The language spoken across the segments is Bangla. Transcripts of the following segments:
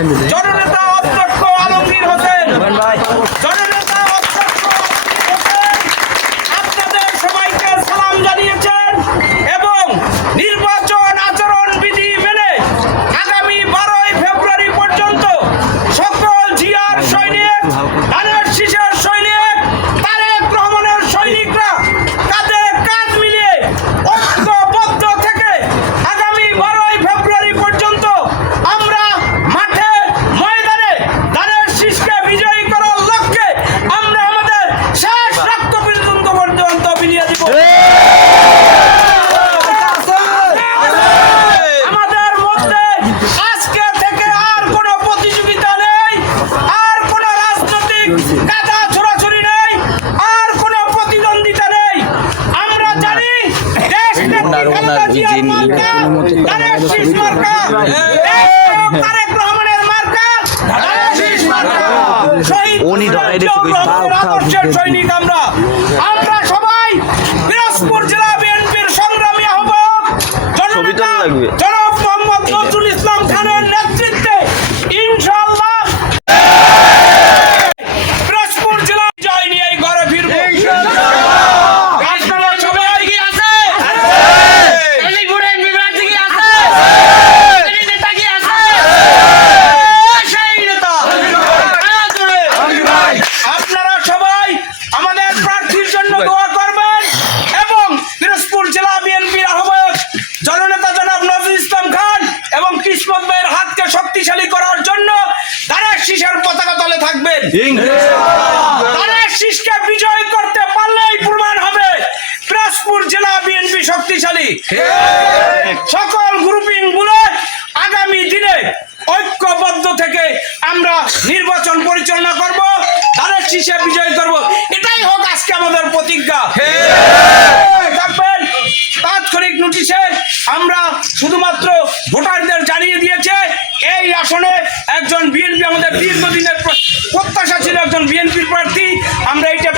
জননেতা অধ্যক্ষ আলমগীর হোসেন, জননেতা অধ্যক্ষ আপনাদের সবাইকে সালাম জানিয়েছেন এবং নির্বাচন আচরণ বিধি মেনে আগামী 12ই ফেব্রুয়ারি পর্যন্ত সকল জিয়ার সৈনিক, ধানের শীষের সৈনিক, তারেক রহমানের সৈনিকরা কাঁধে কাঁধ মিলিয়ে ঐক্যবদ্ধ থেকে আগামী 12ই ফেব্রুয়ারি পর্যন্ত আমরা মাঠে ময়দানে ধানের শীষকে বিজয়ী করার লক্ষ্যে আমরা আমাদের শেষ রক্ত পর্যন্ত বিলিয়ে দিব। আমাদের মধ্যে আজকে থেকে আর কোনো প্রতিযোগিতা নেই, আর কোনো রাজনৈতিক কাদা ছোড়াছুড়ি নেই, আর কোনো প্রতিদ্বন্দ্বিতা নেই। আমরা জানি দেশ নেত্রী খালেদা জিয়ার মার্কা ধানের শীষ মার্কা, তারেক রহমানের মার্কা ধানের শীষ মার্কা। শহীদ আদর্শের সৈনিক আমরা সবাই দিনাজপুর জেলা বিএনপির সংগ্রামী আহ্বায়ক জননেতা জনাব মোহাম্মদ নজরুল ইসলাম খানের নেতৃত্বে ইনশাআল্লাহ দিনাজপুর জেলা জয় নিয়ে ঘরে ফিরবো। আপনারা সবাই কি আছে? আপনারা সবাই আমাদের প্রার্থীর জন্য দোয়া করবেন এবং দিনাজপুর জেলা বিএনপির আহ্বায়ক জননেতা জনাব নজরুল ইসলাম খান এবং কিসমত ভাইয়ের হাতকে শক্তিশালী করার জন্য ধানের শীষের পতাকা তলে থাকবেন। ধানের শীষকে বিজয় করতে পারলেই প্রমাণ হবে দিনাজপুর জেলা বিএনপি শক্তিশালী। সকল গ্রুপিং গুলো আগামী দিনে ঐক্যবদ্ধ থেকে আমরা নির্বাচন পরিচালনা করব, ধানের শীষে বিজয় করব, এটাই হোক আজকে আমাদের প্রতিজ্ঞা। তাৎক্ষণিক নোটিশে আমরা শুধুমাত্র ভোটারদের জানিয়ে দিয়েছে এই আসনে একজন বিএনপি আমাদের দীর্ঘদিনের প্রত্যাশা ছিল, একজন বিএনপির প্রার্থী আমরা এইটা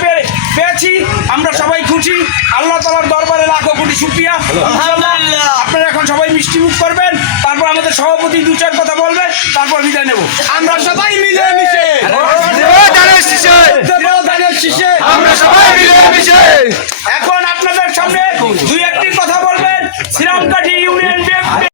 পেয়েছি। আমরা সবাই খুশি, আল্লাহ তাআলার দরবারে লাখো কোটি শুকরিয়া। আপনারা এখন সবাই মিষ্টি মুখ করবেন, তারপর আমাদের সভাপতি দু চার কথা বলবে, তারপর বিদায় নেব।